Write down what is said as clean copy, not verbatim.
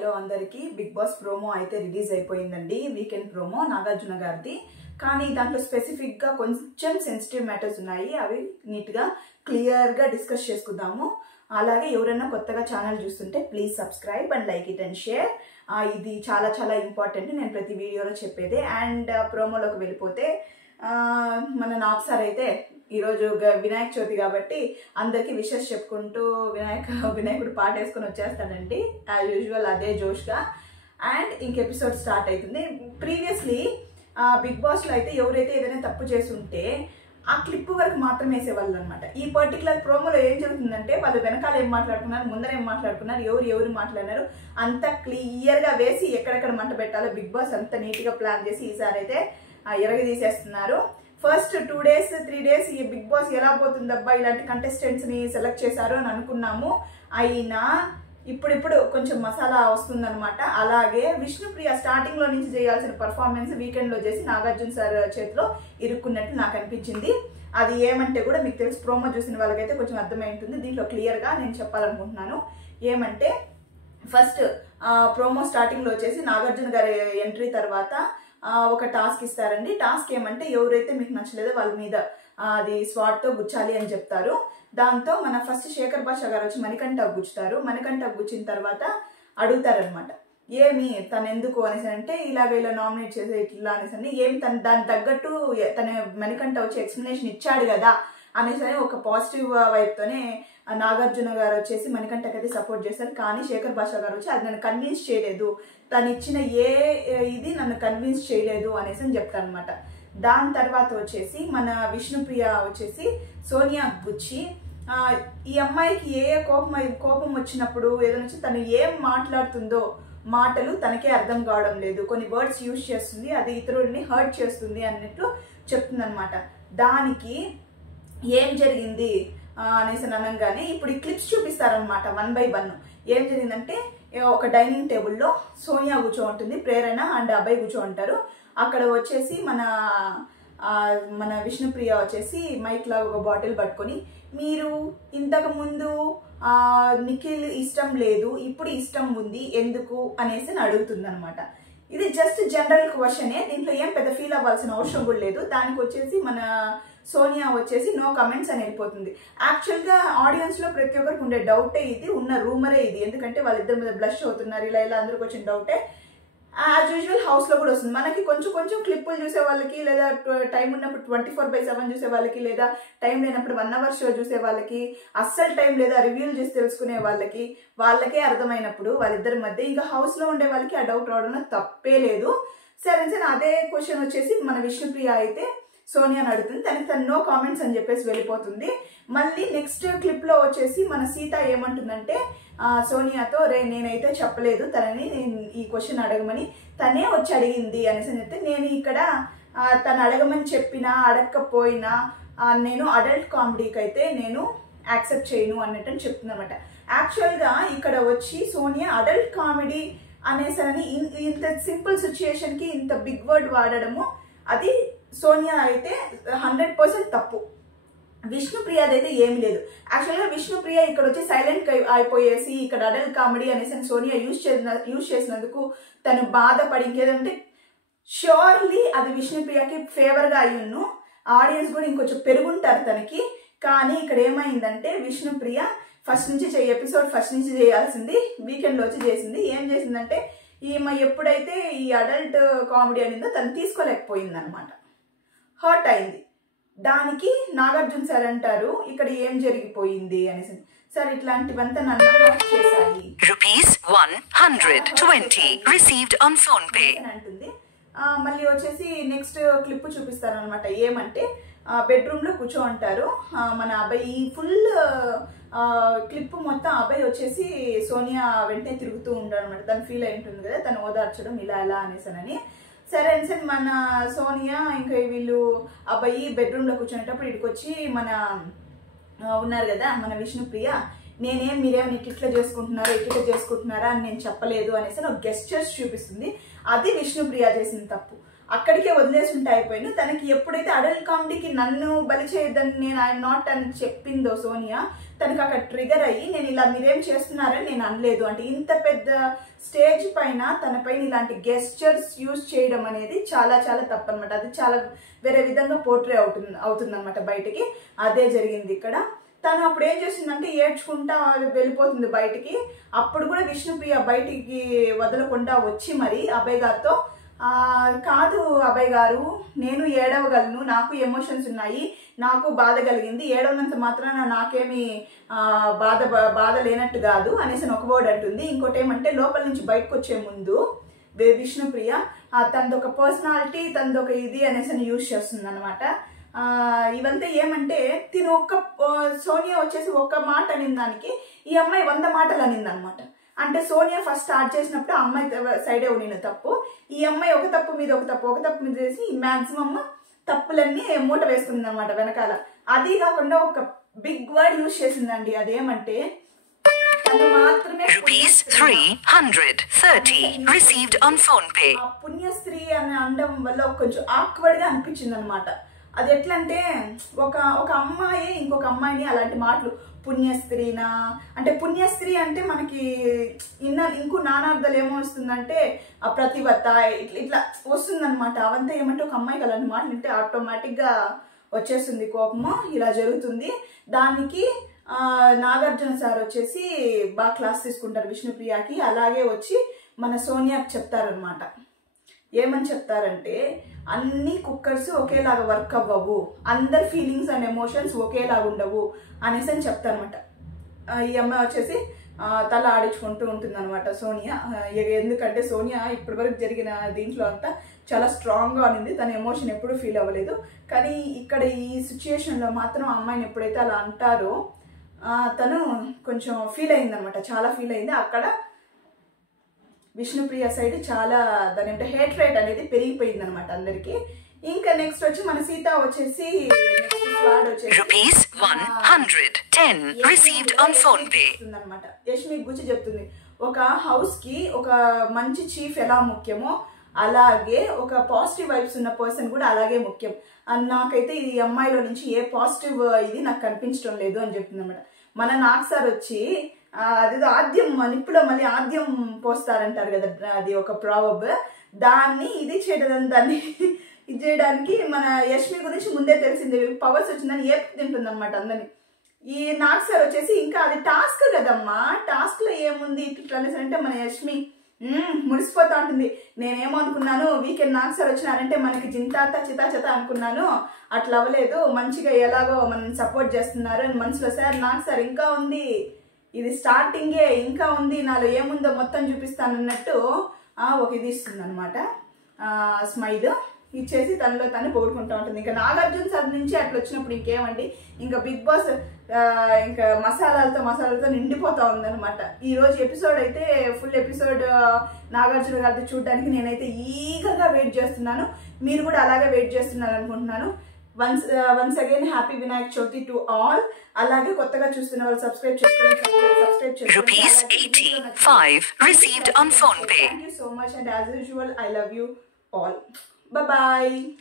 Hello అందరికీ big boss promo అయితే release అయిపోయిందండి. వీకెండ్ ప్రోమో నాగార్జున గారిది. కానీ దాంట్లో స్పెసిఫిక్ గా కొంచెం సెన్సిటివ్ మ్యాటర్స్ ఉన్నాయి. అవి నీట్ గా క్లియర్ గా డిస్కస్ చేసుకుందాము. అలాగే ఎవరైనా కొత్తగా ఛానల్ చూస్తుంటే please subscribe and like it and share. ఇది చాలా చాలా ఇంపార్టెంట్, నేను ప్రతి వీడియోలో చెప్పేదే. అండ్ ప్రోమోలోకి వెళ్ళిపోతే మన నాగ్ సార్ అయితే ఈరోజు వినాయక చవితి కాబట్టి అందరికీ విషెస్ చెప్పుకుంటూ వినాయకుడు పాట వేసుకొని వచ్చేస్తానండి యాజ్ యూజువల్, అదే జోష్గా. అండ్ ఇంక ఎపిసోడ్ స్టార్ట్ అవుతుంది. ప్రీవియస్లీ బిగ్ బాస్లో అయితే ఎవరైతే ఏదైనా తప్పు చేస్తుంటే ఆ క్లిప్ వరకు మాత్రం వేసేవాళ్ళు అనమాట. ఈ పర్టికులర్ ప్రోమోలో ఏం జరుగుతుందంటే వాళ్ళు వెనకాల ఏం మాట్లాడుకున్నారు, ముందర ఏం మాట్లాడుకున్నారు, ఎవరు మాట్లాడినారు అంత క్లియర్గా వేసి ఎక్కడెక్కడ మంట పెట్టాలో బిగ్ బాస్ అంత నీట్గా ప్లాన్ చేసి ఈసారి అయితే ఎరగదీసేస్తున్నారు. ఫస్ట్ 2 days 3 days ఈ బిగ్ బాస్ ఎలా పోతుందబ్బా ఇలాంటి కంటెస్టెంట్స్ ని సెలెక్ట్ చేశారు అని అనుకున్నాము. అయినా ఇప్పుడు కొంచెం మసాలా వస్తుందన్నమాట. అలాగే విష్ణుప్రియ స్టార్టింగ్ లో నుంచి చేయాల్సిన పర్ఫార్మెన్స్ వీకెండ్ లో చేసి నాగార్జున సార్ చేతిలో ఇరుక్కున్నట్టు నాకు అనిపించింది. అది ఏమంటే కూడా మీకు తెలుసు, ప్రోమో చూసిన వాళ్ళకైతే కొంచెం అర్థమైంటుంది. దీంట్లో క్లియర్ గా నేను చెప్పాలనుకుంటున్నాను. ఏమంటే ఫస్ట్ ప్రోమో స్టార్టింగ్ లో వచ్చేసి నాగార్జున గారి ఎంట్రీ తర్వాత ఒక టాస్క్ ఇస్తారండి. టాస్క్ ఏమంటే ఎవరైతే మీకు నచ్చలేదో వాళ్ళ మీద అది స్వాట్ తో గుచ్చాలి అని చెప్తారు. దాంతో మన ఫస్ట్ శేఖర్ భాష గారు వచ్చి మణికంఠ గుచ్చుతారు. మణికంఠ గుచ్చిన తర్వాత అడుగుతారనమాట, ఏమి తను ఎందుకు అనేసి అంటే ఇలా నామినేట్ చేసే ఇట్లా అనేసి ఏమి తను దానికి తగ్గట్టు తన మణికంఠ వచ్చి ఎక్స్ప్లెనేషన్ ఇచ్చాడు కదా అనేసి ఒక పాజిటివ్ వైపుతోనే నాగార్జున గారు వచ్చేసి మణికంఠకి అయితే సపోర్ట్ చేస్తారు. కానీ శేఖర్ భాష గారు వచ్చి అది నన్ను కన్విన్స్ చేయలేదు, తను ఇచ్చిన ఇది నన్ను కన్విన్స్ చేయలేదు అనేసి అని చెప్తారు అనమాట. దాని తర్వాత వచ్చేసి మన విష్ణుప్రియ వచ్చేసి సోనియా గుచ్చి ఈ అమ్మాయికి ఏ కోపం వచ్చినప్పుడు ఏదైనా వచ్చి తను ఏం మాట్లాడుతుందో మాటలు తనకే అర్థం కావడం లేదు, కొన్ని వర్డ్స్ యూజ్ చేస్తుంది, అది ఇతరుడిని హర్ట్ చేస్తుంది అన్నట్లు చెప్తుంది అనమాట. దానికి ఏం జరిగింది అనేసి అనగానే ఇప్పుడు ఈ క్లిప్స్ చూపిస్తారనమాట 1 by 1. ఏం జరిగిందంటే ఒక డైనింగ్ టేబుల్లో సోనియా కూర్చో ఉంటుంది, ప్రేరణ అండ్ అభయ్ కూర్చో ఉంటారు. అక్కడ వచ్చేసి మన విష్ణుప్రియ వచ్చేసి మైక్ లా ఒక బాటిల్ పట్టుకొని మీరు ఇంతకు ముందు నిఖిల్ ఇష్టం లేదు ఇప్పుడు ఇష్టం ఉంది ఎందుకు అనేసి అడుగుతుంది అనమాట. ఇది జస్ట్ జనరల్ క్వశ్చనే, దీంట్లో ఏం పెద్ద ఫీల్ అవ్వాల్సిన అవసరం కూడా లేదు. దానికి వచ్చేసి మన సోనియా వచ్చేసి నో కమెంట్స్ అని వెళ్ళిపోతుంది. యాక్చువల్గా ఆడియన్స్ లో ప్రతి ఒక్కరికి ఉండే డౌటే ఇది, ఉన్న రూమరే ఇది. ఎందుకంటే వాళ్ళిద్దరి మీద బ్లష్ అవుతున్నారు, ఇలా అందరికి వచ్చిన డౌటే. యాజ్ యూజువల్ హౌస్ లో కూడా వస్తుంది. మనకి కొంచెం క్లిప్పులు చూసే వాళ్ళకి, లేదా టైం ఉన్నప్పుడు 24/7 చూసే వాళ్ళకి, లేదా టైం లేనప్పుడు 1 hour షో చూసే వాళ్ళకి, అస్సలు టైం లేదా రివ్యూలు చేసి తెలుసుకునే వాళ్ళకే అర్థమైనప్పుడు వాళ్ళిద్దరి మధ్య ఇంకా హౌస్ లో ఉండే వాళ్ళకి ఆ డౌట్ రావడంలో తప్పే లేదు. సరే అదే క్వశ్చన్ వచ్చేసి మన విష్ణుప్రియ అయితే సోనియాని అడుగుతుంది. తను నో కామెంట్స్ అని చెప్పేసి వెళ్ళిపోతుంది. మళ్ళీ నెక్స్ట్ క్లిప్ లో వచ్చేసి మన సీత ఏమంటుందంటే సోనియాతో, నేనైతే చెప్పలేదు తనని ఈ క్వశ్చన్ అడగమని, తనే వచ్చి అడిగింది అనేసి చెప్తే, నేను ఇక్కడ తను అడగమని చెప్పినా అడగకపోయినా నేను అడల్ట్ కామెడీకి అయితే నేను యాక్సెప్ట్ చేయను అన్నట్టు చెప్తుంది అనమాట. యాక్చువల్గా ఇక్కడ వచ్చి సోనియా అడల్ట్ కామెడీ అనేసరి ఇంత సింపుల్ సిచ్యుయేషన్ కి ఇంత బిగ్ వర్డ్ వాడడము అది సోనియా అయితే 100% తప్పు. విష్ణుప్రియది అయితే ఏమి లేదు. యాక్చువల్గా విష్ణుప్రియ ఇక్కడ వచ్చి సైలెంట్ అయిపోయేసి ఇక్కడ అడల్ట్ కామెడీ అనేసి సోనియా యూజ్ చేసినందుకు తను బాధపడి ఇంకేదంటే ష్యూర్లీ అది విష్ణుప్రియకి ఫేవర్గా అయ్యున్ను, ఆడియన్స్ కూడా ఇంకొంచెం పెరుగుంటారు తనకి. కానీ ఇక్కడ ఏమైందంటే విష్ణుప్రియ ఎపిసోడ్ ఫస్ట్ నుంచి చేయాల్సింది వీకెండ్ లో వచ్చి చేసింది. ఏం చేసిందంటే ఈమె ఎప్పుడైతే ఈ అడల్ట్ కామెడీ అనిందో తను తీసుకోలేకపోయింది అనమాట, హర్ట్ అయింది. దానికి నాగార్జున సార్ అంటారు ఇక్కడ ఏం జరిగిపోయింది అనేసి. సార్ ఇట్లాంటివంతా నన్ను హర్ట్ చేశాయి అంటుంది. మళ్ళీ వచ్చేసి నెక్స్ట్ క్లిప్ చూపిస్తారు అనమాట. ఏమంటే బెడ్రూమ్ లో కూర్చో ఉంటారు మన అబ్బాయి. ఈ ఫుల్ క్లిప్ మొత్తం అబ్బాయి వచ్చేసి సోనియా వెంటనే తిరుగుతూ ఉంటాడు అనమాట. తను ఫీల్ అయి ఉంటుంది కదా, తను ఓదార్చడం ఇలా అనేసనని. సరే మన సోనియా ఇంకా వీళ్ళు అబ్బాయి బెడ్రూమ్ లో కూర్చునేటప్పుడు ఇక్కడికి వచ్చి మన ఉన్నారు కదా మన విష్ణుప్రియ, మీరేమో ఇట్లా చేసుకుంటున్నారా అని నేను చెప్పలేదు అనేసి ఒక గెస్చర్స్ చూపిస్తుంది. అది విష్ణుప్రియ చేసిన తప్పు. అక్కడికే వదిలేసి ఉంటే అయిపోయింది. తనకి ఎప్పుడైతే అడల్ట్ కామెడీకి నన్ను బలి చేయొద్దని నేను ఐఎమ్ నాట్ అని చెప్పిందో సోనియా, తనకు అక్కడ ట్రిగర్ అయ్యి నేను ఇలా మీరేం చేస్తున్నారని నేను అనలేదు అంటే ఇంత పెద్ద స్టేజ్ పైన తన పైన ఇలాంటి గెస్చర్స్ యూజ్ చేయడం అనేది చాలా చాలా తప్పనమాట. అది చాలా వేరే విధంగా పోర్ట్రే అవుతుంది అనమాట బయటికి. అదే జరిగింది ఇక్కడ. తను అప్పుడు ఏం చేసిందంటే ఏడ్చుకుంటా వెళ్ళిపోతుంది బయటికి. అప్పుడు కూడా విష్ణుప్రియ బయటికి వదలకుండా వచ్చి మరి అభయ్ గారితో కాదు అభయ్ గారు, నేను ఏడవగలను, నాకు ఎమోషన్స్ ఉన్నాయి, నాకు బాధ కలిగింది, ఏడవనంత మాత్రాన నాకేమి బాధ లేనట్టు కాదు అనేసి ఒక వర్డ్ అంటుంది. ఇంకోటి ఏమంటే లోపల నుంచి బయటకు వచ్చే ముందు విష్ణుప్రియ తనదొక పర్సనాలిటీ తనదొక ఇది అనేసి యూజ్ చేస్తుంది అనమాట. ఇవంతా ఏమంటే తిను సోనియా వచ్చేసి ఒక్క మాట అనిన దానికి ఈ అమ్మాయి 100 మాటలు అనింది అనమాట. అంటే సోనియా ఫస్ట్ స్టార్ట్ చేసినప్పుడు అమ్మాయి సైడే ఉండిన తప్పు, ఈ అమ్మాయి ఒక తప్పు మీద చేసి మాక్సిమం తప్పులన్నీ మూట వేసుకుంది అనమాట వెనకాల. అది కాకుండా ఒక బిగ్ వర్డ్ యూజ్ చేసిందండి. అదేమంటే మాత్రమే పుణ్యస్త్రీ అని అనడం వల్ల కొంచెం ఆక్వర్డ్ గా అనిపించింది అనమాట. అది ఎట్లంటే ఒక అమ్మాయి ఇంకొక అమ్మాయిని అలాంటి మాటలు పుణ్యస్త్రీనా అంటే, పుణ్యస్త్రీ అంటే మనకి ఇంకో నానార్థాలు ఏమో వస్తుందంటే ప్రతివత ఇట్లా వస్తుందన్నమాట. అవంతా ఏమంటే ఒక అమ్మాయికి అలాంటి మాటలు వింటే ఆటోమేటిక్ గా వచ్చేస్తుంది కోపము. ఇలా జరుగుతుంది. దానికి నాగార్జున సార్ వచ్చేసి బాగా క్లాస్ తీసుకుంటారు విష్ణుప్రియకి. అలాగే వచ్చి మన సోనియాకి చెప్తారనమాట. ఏమని చెప్తారంటే అన్ని కుక్కర్స్ ఒకేలాగా వర్క్ అవ్వవు, అందరి ఫీలింగ్స్ అండ్ ఎమోషన్స్ ఒకేలాగా ఉండవు అనేసి అని చెప్తారనమాట. ఈ అమ్మాయి వచ్చేసి తల ఆడించుకుంటూ ఉంటుంది అనమాట సోనియా. ఎందుకంటే సోనియా ఇప్పటి వరకు జరిగిన దీంట్లో అంతా చాలా స్ట్రాంగ్గా ఉంది, తన ఎమోషన్ ఎప్పుడు ఫీల్ అవ్వలేదు. కానీ ఇక్కడ ఈ సిచ్యుయేషన్లో మాత్రం అమ్మాయిని ఎప్పుడైతే అలా అంటారో తను కొంచెం ఫీల్ అయింది అనమాట, చాలా ఫీల్ అయింది. అక్కడ విష్ణుప్రియ సైడ్ చాలా దాని అంటే హేట్ రేట్ అనేది పెరిగిపోయింది అనమాట అందరికి. ఇంకా నెక్స్ట్ వచ్చి మన సీత వచ్చేసి అనమాట యష్మి గురించి చెప్తుంది. ఒక హౌస్ కి ఒక మంచి చీఫ్ ఎలా ముఖ్యమో అలాగే ఒక పాజిటివ్ వైబ్స్ ఉన్న పర్సన్ కూడా అలాగే ముఖ్యం. నాకైతే ఈ అమ్మాయిలో నుంచి ఏ పాజిటివ్ ఇది నాకు కనిపించడం లేదు అని చెప్తుంది అనమాట. మన నాగ్ సార్ వచ్చి అదేదో ఆద్యం నిప్పులో మళ్ళీ ఆద్యం పోస్తారంటారు కదా, అది ఒక ప్రావర్బ్. దాన్ని ఇది చేయడానికి మన యష్మి గురించి ముందే తెలిసింది, పవర్స్ వచ్చిందని తింటుంది అనమాట అందరినీ. ఈ నాగ్ సార్ వచ్చేసి ఇంకా అది టాస్క్ కదమ్మా, టాస్క్ లో ఏముంది ఇట్లా అంటే మన యష్మి మురిసిపోతా ఉంటుంది. నేనేమనుకున్నాను వీకెండ్ నాగ్ సార్ వచ్చినారంటే మనకి జింతాత చితా అనుకున్నాను, అట్లా అవ్వలేదు, మంచిగా ఎలాగో మనం సపోర్ట్ చేస్తున్నారు అని మనసులో. సార్ నాగ్ సార్ ఇంకా ఉంది, ఇది స్టార్టింగే, ఇంకా ఉంది, నాలో ఏముందో మొత్తం చూపిస్తాను అన్నట్టు ఒక ఇది ఇస్తుంది అనమాట. స్మైల్ ఇచ్చేసి తనలో తను పొగుడుకుంటూ ఉంటుంది. ఇంకా నాగార్జున సార్ నుంచి అట్లా వచ్చినప్పుడు ఇంకేమండి, ఇంకా బిగ్ బాస్ ఇంకా మసాలాలతో నిండిపోతా ఉందన్నమాట. ఈ రోజు ఎపిసోడ్ అయితే ఫుల్ ఎపిసోడ్ నాగార్జున గారిది చూడడానికి నేనైతే ఈగర్గా వెయిట్ చేస్తున్నాను. మీరు కూడా అలాగే వెయిట్ చేస్తున్నారు అనుకుంటున్నాను. Once again happy Vinayak Chavithi to all. అలాగే కొత్తగా చూస్తున్న వాళ్ళు సబ్స్క్రైబ్ చేసుకోండి. Thank you so much and as usual I love you all. Bye bye.